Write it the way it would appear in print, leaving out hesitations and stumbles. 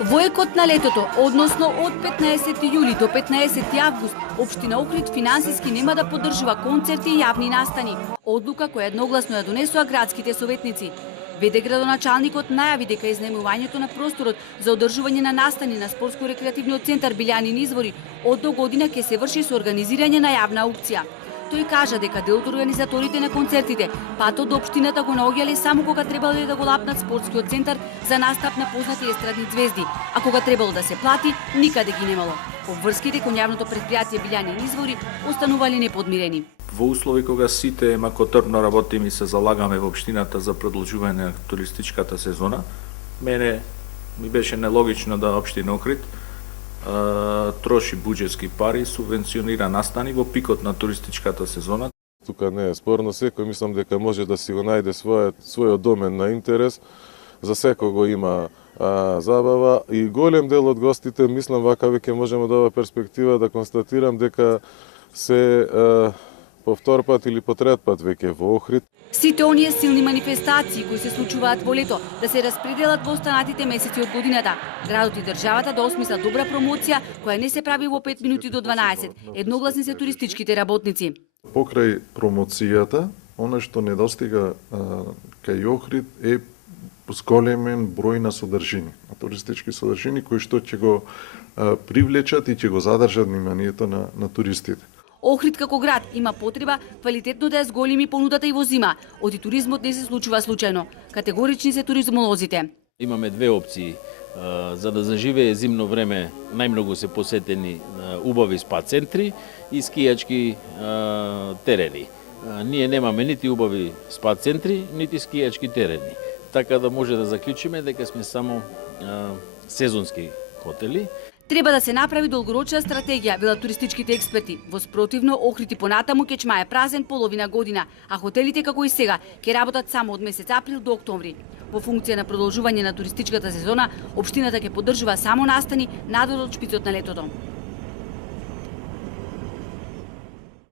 Воекот на летото, односно од 15 јули до 15 август, општина Охрид финансиски нема да поддржува концерти и јавни настани. Одлука која едногласно ја донесоа градските советници. ВД градоначалникот најави дека изнаемувањето на просторот за одржување на настани на спортско-рекреативниот центар Билјанин извори од до година ќе се врши со организирање на јавна аукција. Тој кажа дека дел од организаторите на концертите патот до општината го наоѓале само кога требале да го лапнат спортскиот центар за настап на познати естрадни звезди, а кога требало да се плати, никаде ги немало. Обврските кон јавното претпријатие Билјанин извори останувале неподмирени. Во услови кога сите макотрпно работиме и се залагаме во општината за продолжување на туристичката сезона, мене ми беше нелогично да општина Охрид троши буџетски пари, субвенционира настани во пикот на туристичката сезона. Тука не е спорно, секој мислам дека може да си го најде својот домен на интерес, за секого има забава и голем дел од гостите, мислам вака веќе можеме од ова перспектива да констатирам дека се по втор пат или по трет пат веќе во Охрид. Сите оние силни манифестации кои се случуваат во лето да се распределат во останатите месеци од годината. Градот и државата да осмислат добра промоција која не се прави во 5 минути до 12. Едногласни се туристичките работници. Покрај промоцијата, она што недостига кај Охрид е зголемен број на содржини, на туристички содржини кои што ќе го привлечат и ќе го задржат вниманието на туристите. Охрид како град има потреба квалитетно да ја зголеми понудата и во зима. Оти туризмот не се случува случајно. Категорични се туризмолозите. Имаме две опции. За да заживее зимно време, најмногу се посетени убави спа центри и скијачки терени. Ние немаме нити убави спа центри, нити скијачки терени. Така да може да заклучиме дека сме само сезонски хотели. Треба да се направи долгорочна стратегија, велат туристичките експерти. Во спротивно, Охрид и понатаму ќе чмае празен половина година, а хотелите како и сега ќе работат само од месец април до октомври. Во функција на продолжување на туристичката сезона, општината ќе поддржува само настани надвор од шпицот на летото.